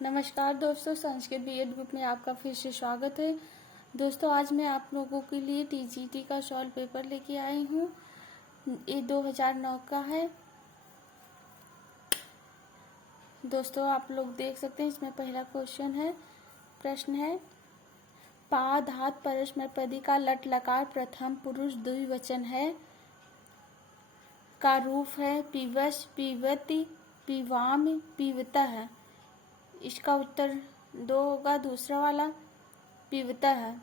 नमस्कार दोस्तों, Sanskrit BEd group में आपका फिर से स्वागत है। दोस्तों, आज मैं आप लोगों के लिए टीजीटी का सॉल्व पेपर लेके आई हूँ। ये 2009 का है। दोस्तों, आप लोग देख सकते हैं, इसमें पहला प्रश्न है पा धात परस्मैपदी का लट लकार प्रथम पुरुष द्विवचन है का रूप है पिवश, पिबति, पिवाम, पिबतः। इसका उत्तर 2 होगा। दूसरा वाला पिबतः है।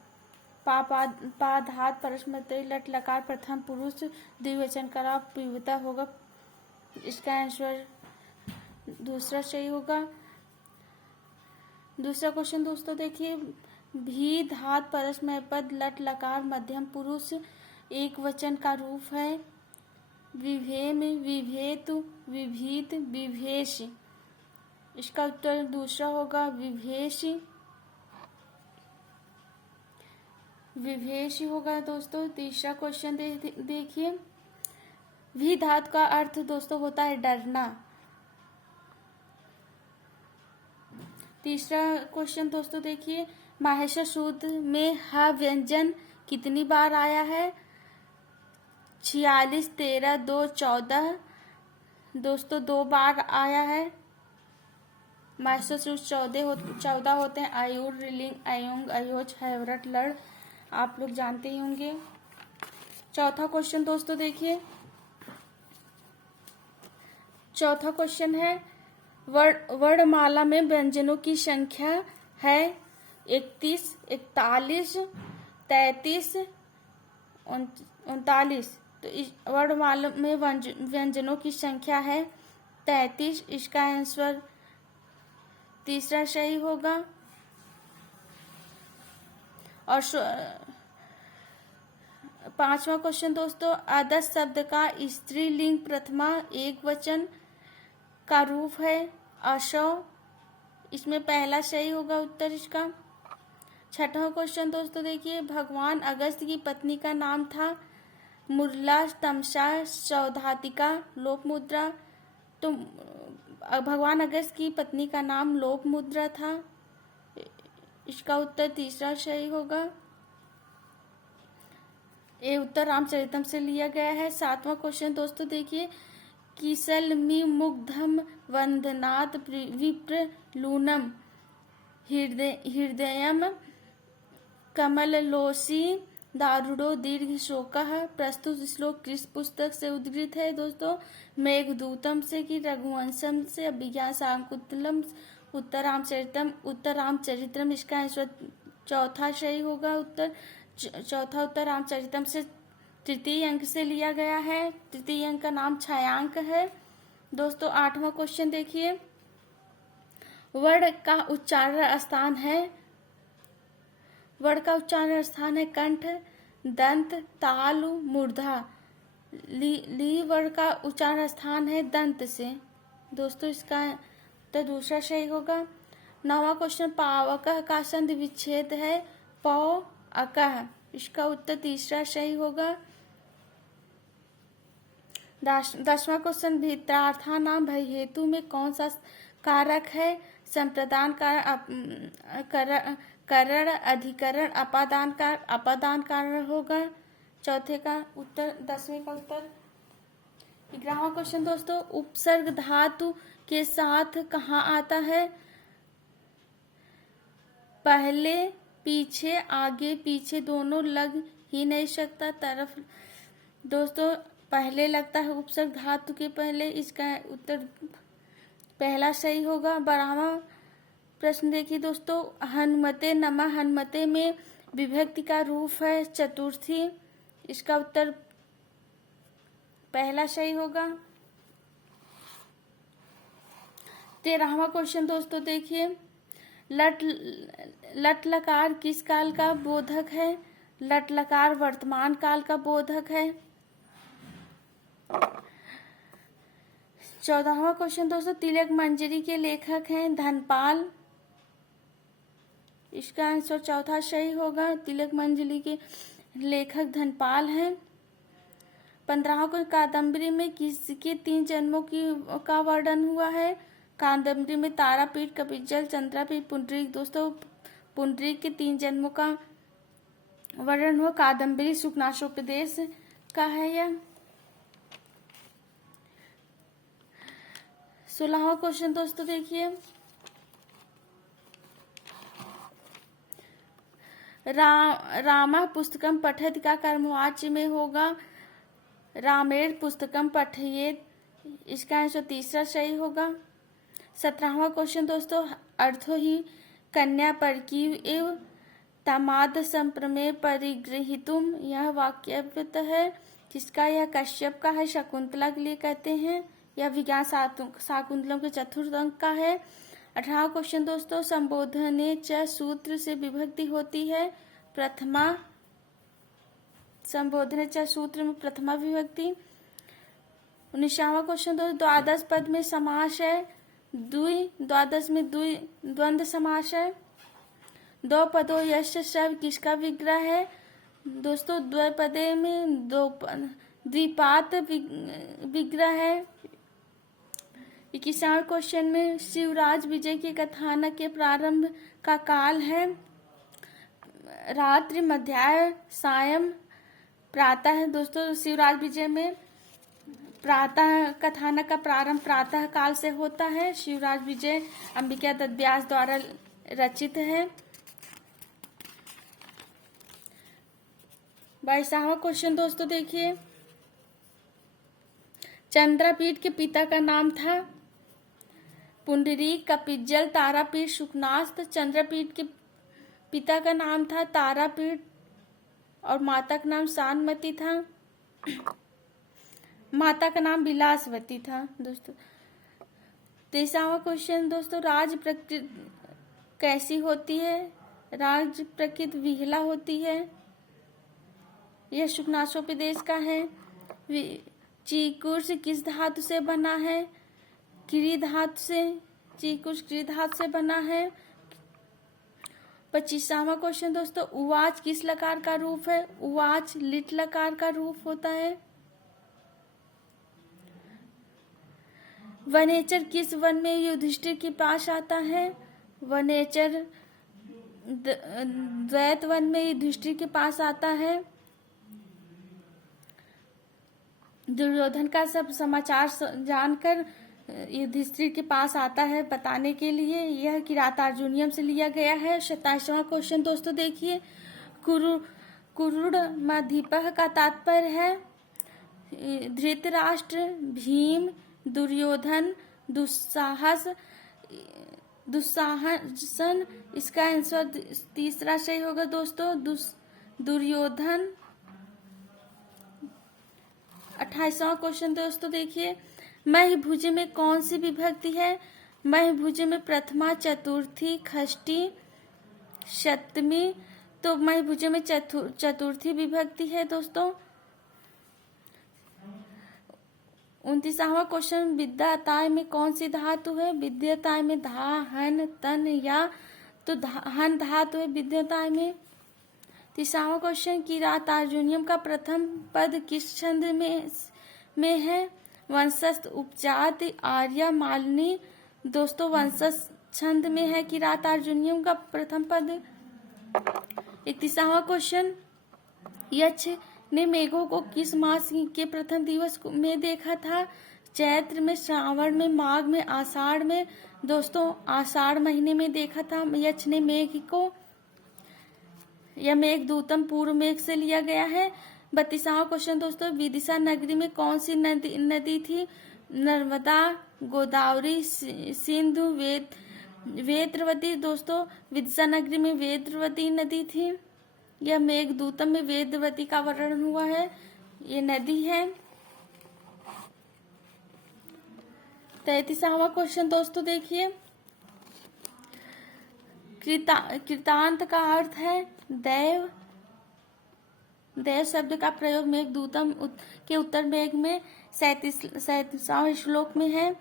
पा धात परस्मैपदी लट लकार प्रथम पुरुष द्विवचन का पिबतः होगा। इसका आंसर दूसरा सही होगा। दूसरा क्वेश्चन दोस्तों देखिए, भी धात परस्मैपद लट लकार मध्यम पुरुष एक वचन का रूप है विभेम, विभेतु, विभीत, विभेश। इसका उत्तर दूसरा होगा विभेश, विभेश होगा दोस्तों। तीसरा क्वेश्चन देखिए, भी धातु का अर्थ दोस्तों होता है डरना। तीसरा क्वेश्चन दोस्तों देखिए, माहेश्वर सूत्र में ह व्यंजन कितनी बार आया है? 46, 13, 2, 14 दोस्तों 2 बार आया है। माहेश्वर सूत्र 14 होते हैं। आयुर, रिलिंग, अयुंग, अयोज, हैवरट, लड़, आप लोग जानते ही होंगे। चौथा क्वेश्चन दोस्तों देखिए, चौथा क्वेश्चन है वर्णमाला में व्यंजनों की संख्या है 31, 41, 33, 39। तो इस वर्णमाला में व्यंजनों की संख्या है 33। इसका आंसर तीसरा सही होगा। और पांचवा क्वेश्चन दोस्तों, आदर्श शब्द का स्त्रीलिंग प्रथमा एक वचन का रूप है अशौ। इसमें पहला सही होगा उत्तर इसका। छठवां क्वेश्चन दोस्तों देखिए, भगवान अगस्त की पत्नी का नाम था मुरला, तमसा, सौधातिका, लोप मुद्रा। तो भगवान अगस्त की पत्नी का नाम लोप मुद्रा था। इसका उत्तर तीसरा सही होगा। ये उत्तर रामचरितम से लिया गया है। सातवां क्वेश्चन दोस्तों देखिए, किसल मी मुग्धम वंदनात् विप्र लूनम हृदयम कमललोसी दारुड़ो दीर्घ शोकः। प्रस्तुत श्लोक किस पुस्तक से उद्धृत है दोस्तों? मेघदूतम से कि रघुवंशम से, अभिज्ञान शाकुंतलम, उत्तर रामचरितम। इसका आंसर चौथा सही होगा। चौथा उत्तर रामचरितम से तृतीय अंक से लिया गया है। तृतीय अंक का नाम छायांक है। दोस्तों, आठवां क्वेश्चन देखिए, वर्ण का उच्चारण स्थान है, वर्ण का उच्चारण स्थान है कंठ, दंत, तालु, मूर्धा। ली वर्ण का उच्चारण स्थान है दंत से। दोस्तों, इसका तो दूसरा सही होगा। नौवां क्वेश्चन, पावक का संधि विच्छेद है पौ अकह। इसका उत्तर तीसरा सही होगा। 10वां क्वेश्चन, भित्रार्था नाम भय हेतु में कौन सा कारक है? संप्रदान करण, अधिकरण, अपादान कारक। अपादान कारण होगा चौथे का उत्तर। 10वें का उत्तर। 11वां क्वेश्चन दोस्तों, उपसर्ग धातु के साथ कहाँ आता है? पहले, पीछे, आगे पीछे दोनों लग ही नहीं सकता। तरफ दोस्तों पहले लगता है उपसर्ग धातु के पहले। इसका उत्तर पहला सही होगा। 12वां प्रश्न देखिए दोस्तों, हनुमते नमः। हनुमते में विभक्ति का रूप है चतुर्थी। इसका उत्तर पहला सही होगा। 13वां क्वेश्चन दोस्तों देखिए, लट लकार किस काल का बोधक है? लट लकार वर्तमान काल का बोधक है। 14वां क्वेश्चन दोस्तों, तिलक मंजरी के लेखक हैं धनपाल। इसका आंसर चौथा सही होगा। तिलक मंजरी के लेखक धनपाल हैं। 15वां कादम्बरी में किसके 3 जन्मों का वर्णन हुआ है? कादम्बरी में तारापीठ, कपिजल, चंद्रापीठ, पुंडरीक। दोस्तों पुंडरीक के 3 जन्मों का वर्णन हुआ। कादम्बरी शुकनाशोपदेश का है यह। 16वां क्वेश्चन दोस्तों देखिए, रामा पुस्तकम पठेत का कर्मवाच्य में होगा रामेण पुस्तकम पठयेत, इसका आंसर तीसरा सही होगा। 17वां क्वेश्चन दोस्तों, अर्थो ही कन्या परकी एव तमाद संप्रमेय परिगृहीतुम, यह वाक्यव्यत है जिसका यह कश्यप का है, शकुंतला के लिए कहते हैं। यह विज्ञान शाकुंतलम के चतुर्थ अंक का है। 18वां क्वेश्चन दोस्तों, संबोधने च सूत्र से विभक्ति होती है प्रथमा, संबोधने च सूत्र में प्रथमा विभक्ति। 19वां क्वेश्चन दोस्तों, द्वादश पद में समास है द्वादश में द्वंद्व समास है। दो पदों यश शब्द किसका विग्रह है? दोस्तों द्विपदे में द्विपात विग्रह है। 21वां क्वेश्चन में शिवराज विजय के कथानक के प्रारंभ का काल है रात्रि, मध्याह्न, सायं, प्रातः। दोस्तों शिवराज विजय में प्रातः कथानक का प्रारंभ प्रातः काल से होता है। शिवराज विजय अंबिका दत्त व्यास द्वारा रचित है। 22वां क्वेश्चन दोस्तों देखिए, चंद्रापीठ के पिता का नाम था पुंडरीक, कपिजल, तारापीठ, शुकनास्त। चंद्रपीठ के पिता का नाम था तारापीठ और माता का नाम शानमती था, माता का नाम विलासवती था। दोस्तों 23वां क्वेश्चन दोस्तों, राज प्रकृति कैसी होती है? राज प्रकृति विहला होती है। यह शुकनाशोपदेश का है। चीकुश किस धातु से बना है? क्री धातु से। चीकुश क्री धातु से बना है। 25वां क्वेश्चन दोस्तों, उवाच किस लकार का रूप है? उवाच लिट लकार का रूप होता है। वनेचर किस वन में युधिष्ठिर के पास आता है? वनेचर द्वैत वन में युधिष्ठिर के पास आता है। दुर्योधन का सब समाचार जानकर युधिष्ठिर के पास आता है बताने के लिए। यह किरातार्जुनियम से लिया गया है। 27वां क्वेश्चन दोस्तों देखिए, कुरुड़ मधीपह का तात्पर्य है धृतराष्ट्र, भीम, दुर्योधन, दुस्साहसन। इसका आंसर तीसरा सही होगा दोस्तों, दुर्योधन। 28वां क्वेश्चन दोस्तों देखिए, महिभुज में कौन सी विभक्ति है? महिभुज में प्रथमा, चतुर्थी, षष्ठी, सप्तमी। तो महिभुज में चतुर्थी विभक्ति है दोस्तों। 29वां क्वेश्चन, विद्याताय में कौन सी धातु है? विद्याताय में धा, हन, तन, या। तो हन धातु है विद्याताय में। 30वां क्वेश्चन, किरातार्जुनियम का प्रथम पद किस छंद में है? वंशस्थ, उपजाति, आर्या, मालिनी। दोस्तों वंशस्थ छंद में है किरातार्जुनियम का प्रथम पद। 31वां क्वेश्चन, यक्ष ने मेघों को किस मास के प्रथम दिवस में देखा था? चैत्र में, श्रावण में, माघ में, आषाढ़ में। दोस्तों आषाढ़ महीने में देखा था यक्ष ने मेघ को। यह मेघदूतम पूर्व मेघ से लिया गया है। 32वां क्वेश्चन दोस्तों, विदिशा नगरी में कौन सी नदी थी? नर्मदा, गोदावरी, सिंधु, वेत्रवती। दोस्तों विदिशा नगरी में वेत्रवती नदी थी। यह मेघदूतम में वेदवती का वर्णन हुआ है, ये नदी है। 33वां क्वेश्चन दोस्तों देखिए, कृतांत का अर्थ है दैव। देव शब्द का प्रयोग मेघदूतम के उत्तर मेघ में 37वां श्लोक में है।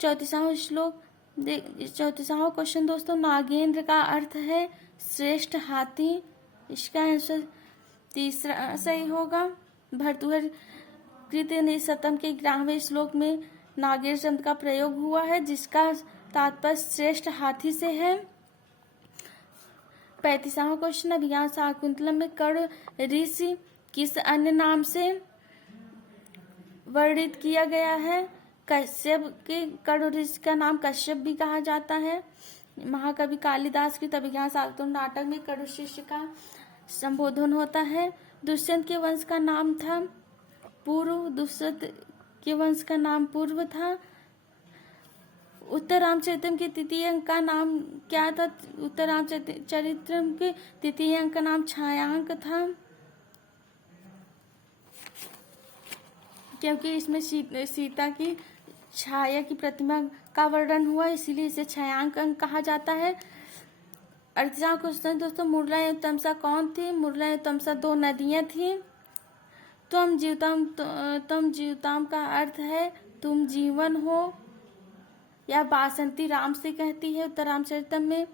34वां क्वेश्चन दोस्तों, नागेंद्र का अर्थ है श्रेष्ठ हाथी। इसका आंसर तीसरा सही होगा। भर्तृहरि कृत ने शतम के 11वें श्लोक में नागेर शब्द का प्रयोग हुआ है, जिसका तात्पर्य श्रेष्ठ हाथी से है। 35वां क्वेश्चन, अभिज्ञान शाकुंतलम में कर्ण ऋषि किस अन्य नाम से वर्णित किया गया है? कश्यप के कर्ण ऋषि का नाम कश्यप भी कहा जाता है। महाकवि कालिदास की अभिज्ञान शाकुंतलम नाटक में कर्ण शिष्य का संबोधन होता है। दुष्यंत के वंश का नाम था पूर्व, दुष्यंत के वंश का नाम पूर्व था। उत्तर रामचरितम के तृतीय अंक का नाम क्या था? उत्तर रामचरितम के तृतीय अंक का नाम छायांक था, क्योंकि इसमें सीता की छाया की प्रतिमा का वर्णन हुआ, इसीलिए इसे छायांक अंक कहा जाता है। 38वां क्वेश्चन दोस्तों, मुरला एवं तमसा कौन थी? मुरला एवं तमसा दो नदियां थी। तुम जीवताम का अर्थ है तुम जीवन हो, या बासंती राम से कहती है उत्तर रामचरितम में।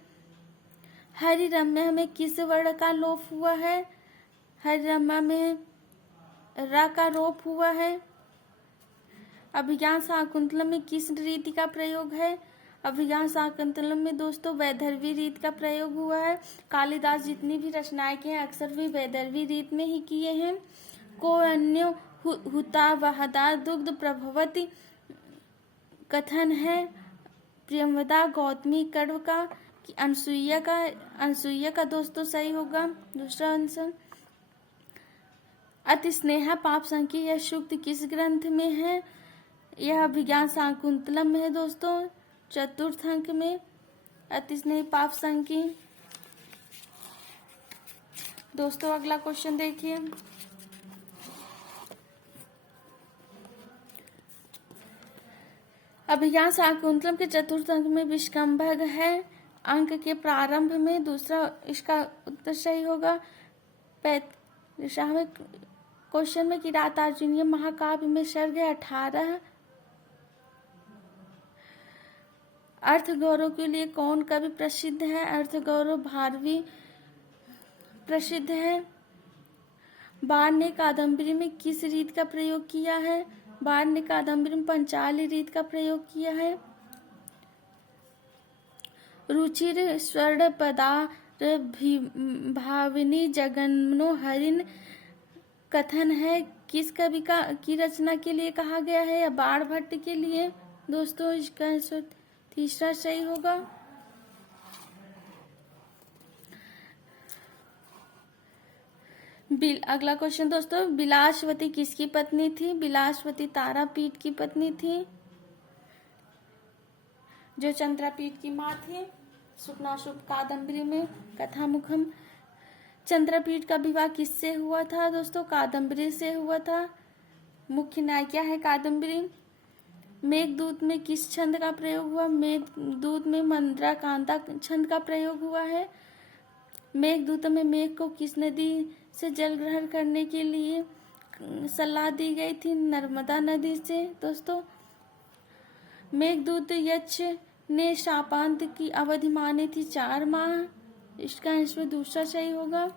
हरि रम्य में किस वर्ण का लोप हुआ है? हरि रम्य में र का लोप हुआ है। अभिज्ञान शाकुंतलम में किस रीति का प्रयोग है? अभिज्ञान शाकुंतलम में दोस्तों वैदर्भी रीत का प्रयोग हुआ है। कालिदास जितनी भी रचनाएं की हैं अक्सर भी वैदर्भी रीत में ही किए हैं। को अन्यो हुता वहदा दुग्ध प्रभवती कथन है प्रियंवदा गौतमी कण्व का कि अनसुईया का दोस्तों सही होगा दूसरा आंसर। अति स्नेहा पाप संकी यह सूक्त किस ग्रंथ में है? यह अभिज्ञान शाकुंतलम में है दोस्तों, चतुर्थ अंक में अति स्नेह पाप संकी। दोस्तों अगला क्वेश्चन देखिए, अभिज्ञान शाकुंतलम के चतुर्थ अंक में विष्कंभक है अंक के प्रारंभ में, दूसरा इसका उत्तर सही होगा। 35वें क्वेश्चन में किरातार्जुनीय महाकाव्य में सर्ग है 18। अर्थ गौरव के लिए कौन कवि प्रसिद्ध है? अर्थ गौरव भारवी प्रसिद्ध है। बाण ने कादम्बरी में किस रीत का प्रयोग किया है? बाण ने कादम्बरी में पंचाली रीत का प्रयोग किया है। रुचिर स्वर्ण पदार भाविनी जगन्मनो हरिन कथन है किस कवि की रचना के लिए कहा गया है, या बाण भट्ट के लिए? दोस्तों इसका आंसर तीसरा सही होगा। अगला क्वेश्चन दोस्तों, बिलासवती किसकी पत्नी थी? बिलासवती तारापीठ की पत्नी थी, जो चंद्रापीठ की माँ थी। सुखनाशुभ कादम्बरी में कथामुखम। चंद्रापीठ का विवाह किससे हुआ था? दोस्तों कादम्बरी से हुआ था। मुख्य नायिका है कादम्बरी। मेघदूत में किस छंद का प्रयोग हुआ? मेघदूत में मंद्राकांता छंद का प्रयोग हुआ है। मेघदूत में मेघ को किस नदी से जल ग्रहण करने के लिए सलाह दी गई थी? नर्मदा नदी से। दोस्तों मेघदूत यक्ष ने शापांत की अवधि मानी थी 4 माह, इसका आंसर दूसरा सही होगा।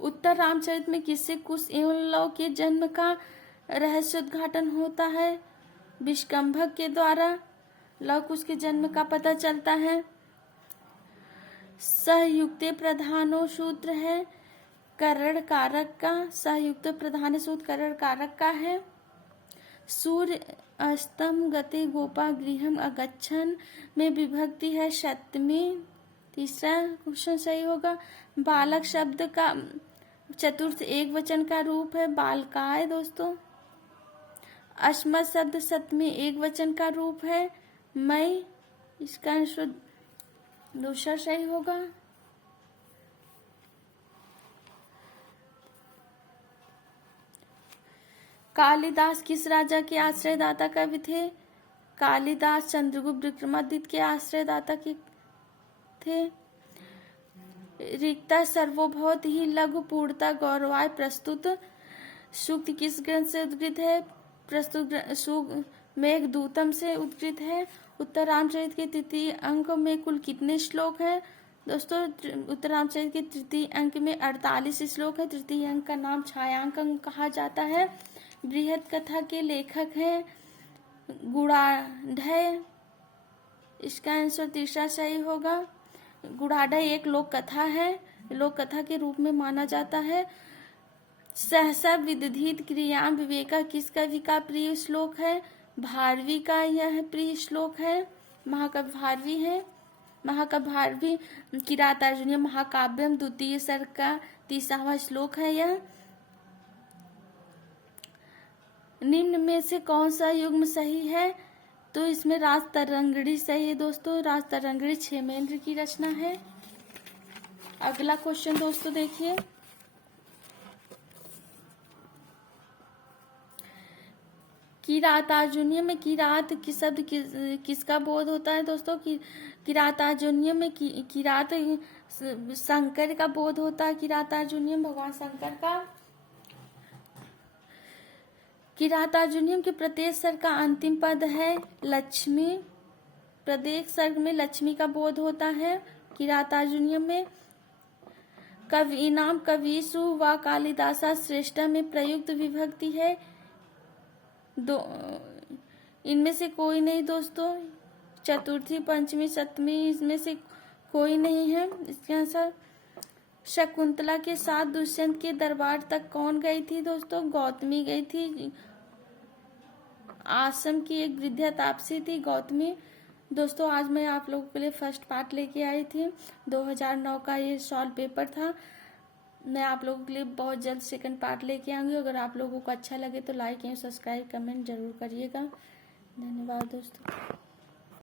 उत्तर रामचरित में किससे कुश एवं लव के जन्म का रहस्योद्घाटन होता है? विष्कंभक के द्वारा लव कुश के जन्म का पता चलता है। सहयुक्त प्रधानो सूत्र है करण कारक का, सहयुक्त प्रधान सूत्र करण कारक का है। सूर्य अस्तम गते गोपा गृहम अगच्छन में विभक्ति है सप्तमी, तीसरा क्वेश्चन सही होगा। बालक शब्द का चतुर्थ एक वचन का रूप है बालकाय। दोस्तों अस्मत् शब्द सप्तमी एक वचन का रूप है मई, इसका आंसर दूसरा सही होगा। कालिदास किस राजा के आश्रयदाता कवि थे? कालिदास चंद्रगुप्त विक्रमादित्य के आश्रयदाता के थे। रिक्ता सर्वभौत ही लघु पूर्णता गौरवाय प्रस्तुत सूक्त किस ग्रंथ से उद्गृत है? प्रस्तुत मेघदूतम से उद्गृत है। उत्तर रामचरित के तृतीय अंक में कुल कितने श्लोक हैं? दोस्तों उत्तर रामचरित के तृतीय अंक में 48 श्लोक है। तृतीय अंक का नाम छायांक अंक कहा जाता है। बृहद कथा के लेखक हैं गुड़ाढ़। इसका आंसर तीसरा सही होगा। गुड़ाढ़ एक लोक कथा है, लोक कथा के रूप में माना जाता है। सहसा विदधित क्रिया विवेका किस कवि का प्रिय श्लोक है? भारवी का यह प्रिय श्लोक है। महाकवि भारवी है। महाकवि भारवी किरातार्जुनीय महाकाव्यम द्वितीय सर्ग का 30वां श्लोक है यह। निम्न में से कौन सा युग्म सही है? तो इसमें रास तरंगड़ी सही है दोस्तों। रास तरंगड़ी क्षेमेंद्र की रचना है। अगला क्वेश्चन दोस्तों देखिए, किरातार्जुनीय में किरात की शब्द किसका बोध होता है दोस्तों? किरातार्जुनीय में किरात शंकर का बोध होता है। किरातार्जुनीय भगवान शंकर का। किरातार्जुनीय के प्रत्येक सर्ग का अंतिम पद है लक्ष्मी। प्रत्येक सर्ग में लक्ष्मी का बोध होता है किरातार्जुनीय में। कविनाम कविषु व कालिदासा श्रेष्ठ में प्रयुक्त विभक्ति है दो, इनमें से कोई नहीं दोस्तों। चतुर्थी पंचमी सप्तमी इसमें से कोई नहीं है। इसके आंसर शकुंतला के साथ दुष्यंत के दरबार तक कौन गई थी दोस्तों? गौतमी गई थी। आश्रम की एक वृद्धा तापसी थी गौतमी। दोस्तों आज मैं आप लोगों के लिए फर्स्ट पार्ट लेके आई थी। 2009 का ये सॉल्व पेपर था। मैं आप लोगों के लिए बहुत जल्द सेकंड पार्ट लेके आऊंगी। अगर आप लोगों को अच्छा लगे तो लाइक एंड सब्सक्राइब कमेंट जरूर करिएगा। धन्यवाद दोस्तों।